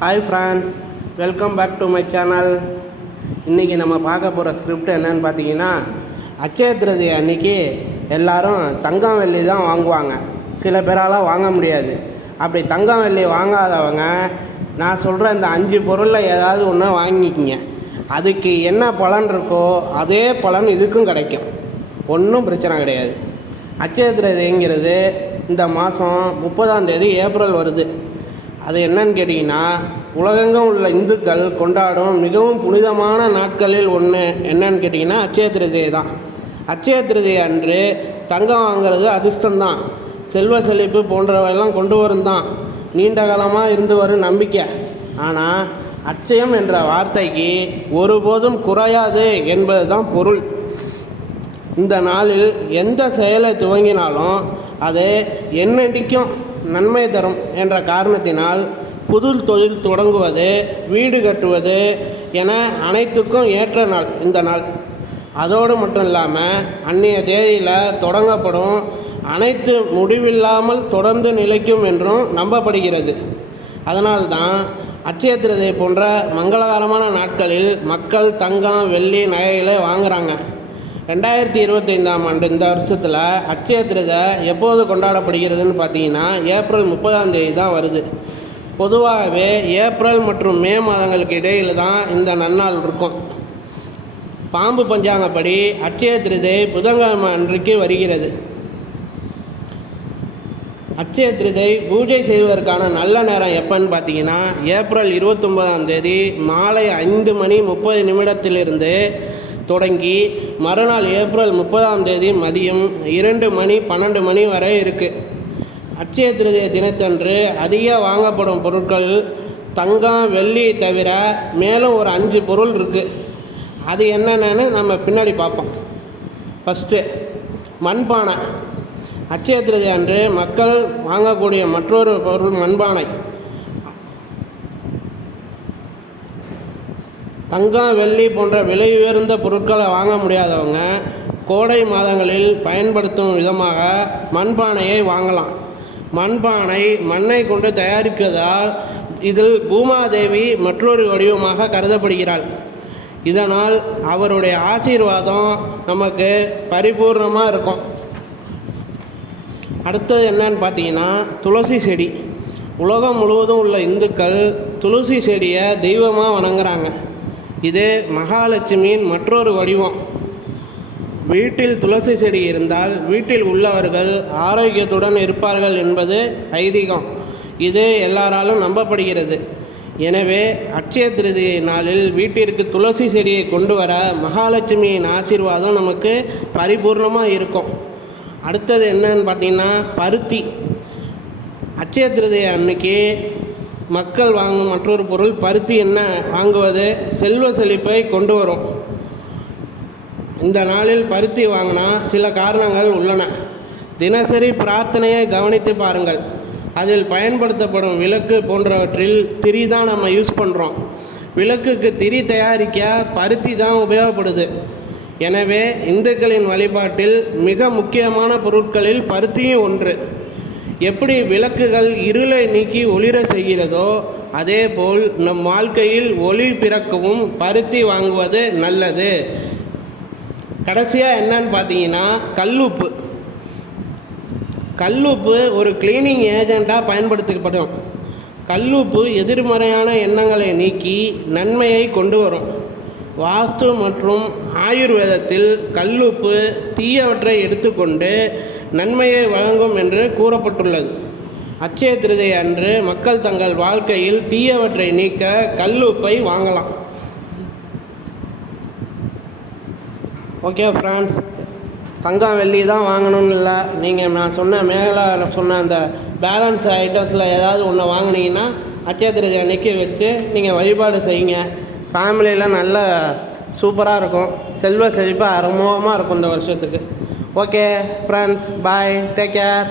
Hi friends, welcome back to my channel. இன்றைக்கி நம்ம பார்க்க போகிற ஸ்கிரிப்ட் என்னன்னு பார்த்தீங்கன்னா, அட்சய திருதியை அன்றைக்கி எல்லோரும் தங்கம் வெள்ளி தான் வாங்குவாங்க. சில பேரால் வாங்க முடியாது. அப்படி தங்கம் வெள்ளி வாங்காதவங்க நான் சொல்கிற இந்த 5 பொருளில் ஏதாவது ஒன்று வாங்கிக்கிங்க. அதுக்கு என்ன பலன் இருக்கோ அதே பலன் இதுக்கும் கிடைக்கும். ஒன்றும் பிரச்சனை கிடையாது. அட்சய திருதிங்கிறது இந்த மாதம் 30ஆம் தேதி ஏப்ரல் வருது. அது என்னன்னு கேட்டிங்கன்னா, உலகெங்கும் உள்ள இந்துக்கள் கொண்டாடும் மிகவும் புனிதமான நாட்களில் ஒன்று என்னன்னு கேட்டிங்கன்னா அட்சய திருதியை தான். அட்சய திருதியை அன்று தங்கம் வாங்கிறது அதிர்ஷ்டம்தான், செல்வ செழிப்பு போன்றவையெல்லாம் கொண்டு வரும் தான் நீண்ட காலமாக இருந்து வரும் நம்பிக்கை. ஆனால் அட்சயம் என்ற வார்த்தைக்கு ஒருபோதும் குறையாது என்பது தான் பொருள். இந்த நாளில் எந்த செயலை துவங்கினாலும் அது என்னடிக்கும் நன்மை தரும் என்ற காரணத்தினால் புது தொழில் தொடங்குவது, வீடு கட்டுவது என அனைத்துக்கும் ஏற்ற நாள் இந்த நாள். அதோடு மட்டும் இல்லாமல் அன்றைய தேதியில் தொடங்கப்படும் அனைத்து முடிவில்லாமல் தொடர்ந்து நிலைக்கும் என்றும் நம்பப்படுகிறது. அதனால்தான் அட்சய திருதியை போன்ற மங்களகரமான நாட்களில் மக்கள் தங்கம் வெள்ளி நகைகளை வாங்குகிறாங்க. 2025ஆம் ஆண்டு இந்த வருஷத்தில் அட்சய திருதியை எப்போது கொண்டாடப்படுகிறதுன்னு பார்த்தீங்கன்னா ஏப்ரல் 30ஆம் தேதி தான் வருது. பொதுவாகவே ஏப்ரல் மற்றும் மே மாதங்களுக்கு இடையில் தான் இந்த நன்னாள் இருக்கும். பாம்பு பஞ்சாங்கப்படி அட்சய திருதியை புதன்கிழமை அன்றைக்கு வருகிறது. அட்சய திருதியை பூஜை செய்வதற்கான நல்ல நேரம் எப்போன்னு பார்த்தீங்கன்னா ஏப்ரல் 29ஆம் தேதி மாலை 5:30 தொடங்கி மறுநாள் ஏப்ரல் 30ஆம் தேதி மதியம் 2:12 வரை இருக்குது. அட்சய திருதியை தினத்தன்று அதிக வாங்கப்படும் பொருட்கள் தங்கம் வெள்ளி தவிர மேலும் ஒரு 5 பொருள் இருக்குது. அது என்னென்னு நம்ம பின்னாடி பார்ப்போம். ஃபஸ்ட்டு மண்பானை. அட்சய திருதியை அன்று மக்கள் வாங்கக்கூடிய மற்றொரு பொருள் மண்பானை. தங்கம் வெள்ளி போன்ற விலை உயர்ந்த பொருட்களை வாங்க முடியாதவங்க கோடை மாதங்களில் பயன்படுத்தும் விதமாக மண்பானையை வாங்கலாம். மண்பானை மண்ணை கொண்டு தயாரிப்பதால் இதில் பூமாதேவி மற்றொரு வடிவமாக கருதப்படுகிறாள். இதனால் அவருடைய ஆசீர்வாதம் நமக்கு பரிபூர்ணமாக இருக்கும். அடுத்தது என்னன்னு பார்த்தீங்கன்னா துளசி செடி. உலகம் முழுவதும் உள்ள இந்துக்கள் துளசி செடியை தெய்வமாக வணங்குறாங்க. இது மகாலட்சுமியின் மற்றொரு வடிவம். வீட்டில் துளசி செடி இருந்தால் வீட்டில் உள்ளவர்கள் ஆரோக்கியத்துடன் இருப்பார்கள் என்பது ஐதீகம். இது எல்லாராலும் நம்பப்படுகிறது. எனவே அட்சய திருதியை நாளில் வீட்டிற்கு துளசி செடியை கொண்டு வர மகாலட்சுமியின் ஆசீர்வாதம் நமக்கு பரிபூர்ணமாக இருக்கும். அடுத்தது என்னன்னு பார்த்தீங்கன்னா பருத்தி. அட்சய திருதியை அன்னைக்கு மக்கள் வாங்கும் மற்றொரு பொருள் பருத்தி. என்ன வாங்குவது செல்வ செழிப்பை கொண்டு வரும். இந்த நாளில் பருத்தி வாங்கினா சில காரணங்கள் உள்ளன. தினசரி பிரார்த்தனையை கவனித்து பாருங்கள். அதில் பயன்படுத்தப்படும் விளக்கு போன்றவற்றில் திரி தான் நம்ம யூஸ் பண்ணுறோம். விளக்குக்கு திரி தயாரிக்க பருத்தி தான் உபயோகப்படுது. எனவே இந்துக்களின் வழிபாட்டில் மிக முக்கியமான பொருட்களில் பருத்தியும் ஒன்று. எப்படி விளக்குகள் இருளை நீக்கி ஒளிர செய்கிறதோ அதேபோல் நம் வாழ்க்கையில் ஒளி பிறக்கவும் பருத்தி வாங்குவது நல்லது. கடைசியாக என்னன்னு பார்த்தீங்கன்னா கல்லுப்பு. கல்லுப்பு ஒரு கிளீனிங் ஏஜெண்ட்டாக பயன்படுத்தப்படும். கல்லுப்பு எதிர்மறையான எண்ணங்களை நீக்கி நன்மையை கொண்டு வரும். வாஸ்து மற்றும் ஆயுர்வேதத்தில் கல்லுப்பு தீயவற்றை எடுத்துக்கொண்டு நன்மையை வழங்கும் என்று கூறப்பட்டுள்ளது. அட்சய திருதியை அன்று மக்கள் தங்கள் வாழ்க்கையில் தீயவற்றை நீக்க கல்லுப்பை வாங்கலாம். ஓகே ஃப்ரெண்ட்ஸ், தங்கம் வெள்ளி தான் வாங்கணும்னு இல்லை. நீங்கள் நான் மேலே சொன்ன அந்த பேலன்ஸ் ஐட்டம்ஸில் ஏதாவது ஒன்று வாங்கினீங்கன்னா அட்சய திருதியை அன்றைக்கி வச்சு நீங்கள் வழிபாடு செய்யுங்க. ஃபேமிலியில் நல்ல சூப்பராக இருக்கும். செல்வ செழிப்பாக அறுமுகமாக இருக்கும் இந்த வருஷத்துக்கு. ஓகே ஃப்ரெண்ட்ஸ், பாய், டேக் கேர்.